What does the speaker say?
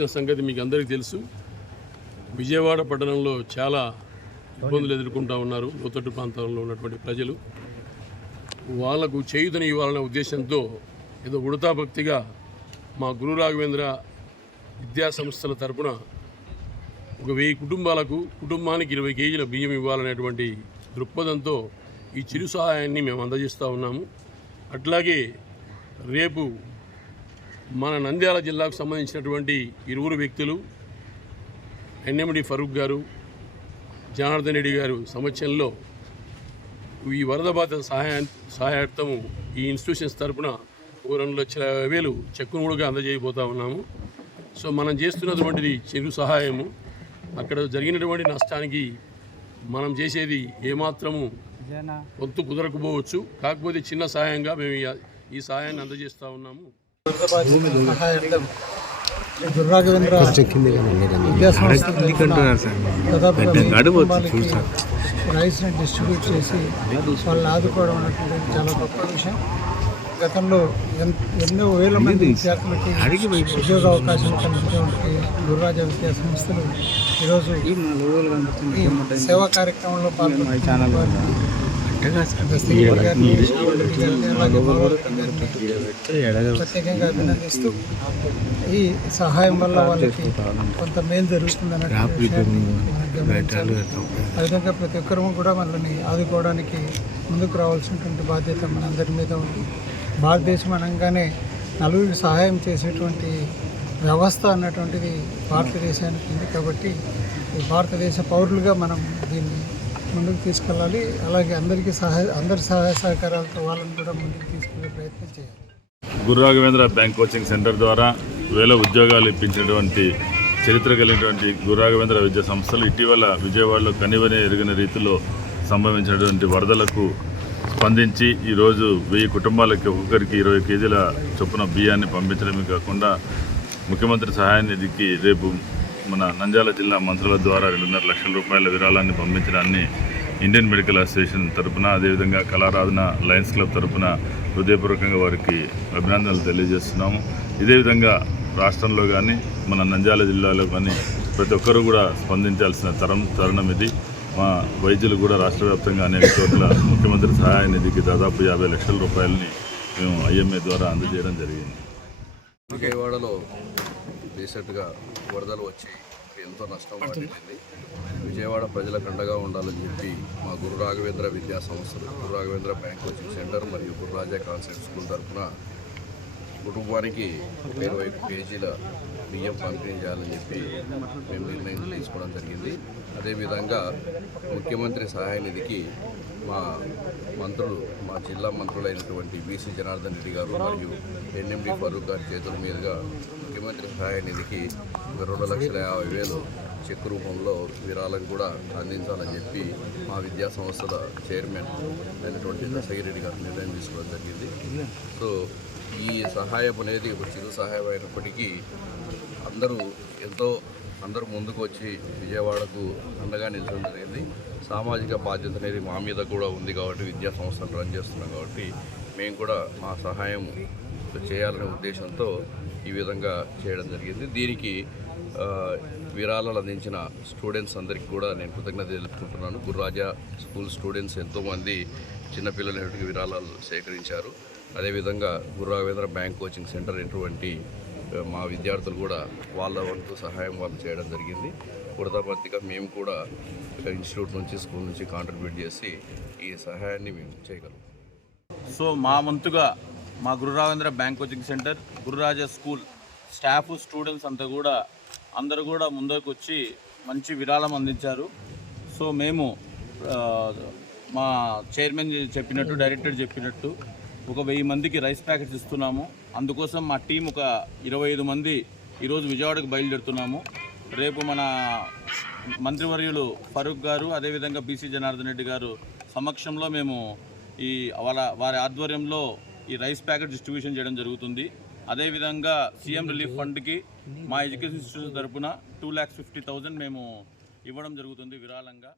వచ్చిన సంగతి మీకు అందరికీ తెలుసు. విజయవాడ పట్టణంలో చాలా ఇబ్బందులు ఎదుర్కొంటూ ఉన్నారు లోతట్టు ప్రాంతంలో ఉన్నటువంటి ప్రజలు. వాళ్ళకు చేయుదని ఇవ్వాలనే ఉద్దేశంతో ఏదో ఉడతా భక్తిగా మా గురు రాఘవేంద్ర విద్యా సంస్థల తరపున ఒక వెయ్యి కుటుంబాలకు కుటుంబానికి ఇరవై కేజీల బియ్యం ఇవ్వాలనేటువంటి దృక్పథంతో ఈ చిరు సహాయాన్ని మేము అందజేస్తూ ఉన్నాము. అట్లాగే రేపు మన నంద్యాల జిల్లాకు సంబంధించినటువంటి ఇరువురు వ్యక్తులు ఎన్ఎండి ఫరూక్ గారు జనార్దన్ రెడ్డి గారు సమక్షంలో ఈ వరద బాధిత సహాయా సహాయార్థము ఈ ఇన్స్టిట్యూషన్స్ తరపున ఓ రెండు లక్షల యాభై వేలు చెక్కును కూడా అందజేయబోతా ఉన్నాము. సో మనం చేస్తున్నటువంటిది చిరు సహాయము. అక్కడ జరిగినటువంటి నష్టానికి మనం చేసేది ఏమాత్రము వంతు కుదరకపోవచ్చు. కాకపోతే చిన్న సహాయంగా మేము ఈ- ఈ సహాయాన్ని అందజేస్తూ ఉన్నాము. సహాయార్థం దుర్రాఘవేంద్ర రైస్ని డిస్ట్రిబ్యూట్ చేసి వాళ్ళని ఆదుకోవడం అనేటువంటి చాలా గొప్ప విషయం గతంలో ఎన్- ఎన్నో వేల మంది విద్యార్థులకి ఉద్యోగ అవకాశం కలిగినటువంటి గురురాజ విద్యా సంస్థలు ఈరోజు సేవా కార్యక్రమంలో పాల్గొన్న ప్రత్యేకంగా అభినందిస్తూ ఈ సహాయం వల్ల వాళ్ళకి కొంత మేలు జరుగుతుందన్న విషయాన్ని ఆ విధంగా ప్రతి ఒక్కరూ కూడా వాళ్ళని ఆదుకోవడానికి ముందుకు రావాల్సినటువంటి బాధ్యత మనందరి మీద ఉంది భారతదేశం అనగానే నలుగురికి సహాయం చేసేటువంటి వ్యవస్థ అన్నటువంటిది భారతదేశానికి ఉంది కాబట్టి భారతదేశ పౌరులుగా మనం దీన్ని ముందుకు తీసుకెళ్ళాలి. అలాగే అందరికీ సహాయ అందరి సహాయ సహకారాలతో వాళ్ళని కూడా ముందుకు తీసుకునే ప్రయత్నం చేయాలి. Guru Raghavendra bank coaching centre ద్వారా వేల ఉద్యోగాలు ఇప్పించినటువంటి చరిత్ర కలిగినటువంటి గురు విద్యా సంస్థలు ఇటీవల విజయవాడలో కనివని ఎరిగిన రీతిలో సంభవించినటువంటి వరదలకు స్పందించి ఈరోజు వెయ్యి కుటుంబాలకి ఒక్కొక్కరికి ఇరవై కేజీల చొప్పున బియ్యాన్ని పంపించడమే కాకుండా ముఖ్యమంత్రి సహాయ నిధికి రేపు మన నంద్యాల జిల్లా మంత్రుల ద్వారా రెండున్నర లక్షల రూపాయల విరాళాన్ని పంపించడాన్ని ఇండియన్ మెడికల్ అసోసియేషన్ తరపున అదేవిధంగా కళారాధన లయన్స్ క్లబ్ తరపున హృదయపూర్వకంగా వారికి అభినందనలు తెలియజేస్తున్నాము. ఇదే విధంగా రాష్ట్రంలో కానీ మన నంద్యాల జిల్లాలో కానీ ప్రతి ఒక్కరూ కూడా స్పందించాల్సిన తరం తరుణం ఇది. మా వైద్యులు కూడా రాష్ట్ర వ్యాప్తంగా అనేక చోట్ల ముఖ్యమంత్రి సహాయ నిధికి దాదాపు యాభై లక్షల రూపాయలని మేము ఐఎంఏ ద్వారా అందజేయడం జరిగింది. విజయవాడలో రీసెంట్గా వరదలు వచ్చి ఎంతో నష్టం వాటిల్లింది. విజయవాడ ప్రజలకు అండగా ఉండాలని చెప్పి మా గురు రాఘవేంద్ర విద్యా సంస్థలు Guru Raghavendra bank coaching centre మరియు గురు రాజా కాన్సెప్ట్ స్కూల్ తరఫున కుటుంబానికి ఇరవై కేజీల బియ్యం పంపిణీ చేయాలని చెప్పి మేము నిర్ణయం తీసుకోవడం జరిగింది. అదేవిధంగా ముఖ్యమంత్రి సహాయ నిధికి మా మంత్రులు మా జిల్లా మంత్రులైనటువంటి బీసీ జనార్దన్ రెడ్డి గారు మరియు ఎన్ఎండి ఫరూక్ గారి చేతుల మీదుగా ముఖ్యమంత్రి సహాయ నిధికి ఒక రెండు లక్షల యాభై వేలు చెక్ రూపంలో విరాళం కూడా అందించాలని చెప్పి మా విద్యా సంస్థల చైర్మన్ అయినటువంటి దశగిరెడ్డి గారు నిర్ణయం తీసుకోవడం జరిగింది. సో ఈ సహాయం అనేది ఒక చిరు సహాయం అయినప్పటికీ అందరూ ఎంతో అందరూ ముందుకు వచ్చి విజయవాడకు అండగా నిలచడం జరిగింది. సామాజిక బాధ్యత అనేది మా మీద కూడా ఉంది కాబట్టి విద్యా సంస్థను రన్ చేస్తున్నాం కాబట్టి మేము కూడా మా సహాయం చేయాలనే ఉద్దేశంతో ఈ విధంగా చేయడం జరిగింది. దీనికి విరాళాలు అందించిన స్టూడెంట్స్ అందరికీ కూడా నేను కృతజ్ఞత తెలుపుకుంటున్నాను. గురురాజా స్కూల్ స్టూడెంట్స్ ఎంతోమంది చిన్నపిల్లలకి విరాళాలు సేకరించారు. అదేవిధంగా గురురాఘవేంద్ర బ్యాంక్ కోచింగ్ సెంటర్ ఇటువంటి మా విద్యార్థులు కూడా వాళ్ళ వంతు సహాయం వాళ్ళు చేయడం జరిగింది. కుడతాపత్తిగా మేము కూడా ఇన్స్టిట్యూట్ నుంచి స్కూల్ నుంచి కాంట్రిబ్యూట్ చేసి ఈ సహాయాన్ని మేము చేయగలం సో మా వంతుగా మా Gururaghavendra bank coaching centre Gururaja school staff students అంతా కూడా అందరూ కూడా ముందుకు వచ్చి మంచి విరాళం అందించారు. సో మేము మా చైర్మన్ చెప్పినట్టు డైరెక్టర్ చెప్పినట్టు ఒక వెయ్యి మందికి రైస్ ప్యాకెట్స్ ఇస్తున్నాము. అందుకోసం మా టీం ఒక ఇరవై ఐదు మంది ఈరోజు విజయవాడకు బయలుదేరుతున్నాము. రేపు మన మంత్రివర్యులు ఫరూక్ గారు అదేవిధంగా బీసీ జనార్దన్ రెడ్డి గారు సమక్షంలో మేము ఈ వాళ్ళ వారి ఆధ్వర్యంలో ఈ రైస్ ప్యాకెట్ డిస్ట్రిబ్యూషన్ చేయడం జరుగుతుంది. అదేవిధంగా సీఎం రిలీఫ్ ఫండ్కి మా ఎడ్యుకేషన్ ఇన్స్టిట్యూట్ తరపున టూ ల్యాక్స్ ఫిఫ్టీ థౌజండ్ మేము ఇవ్వడం జరుగుతుంది విరాళంగా.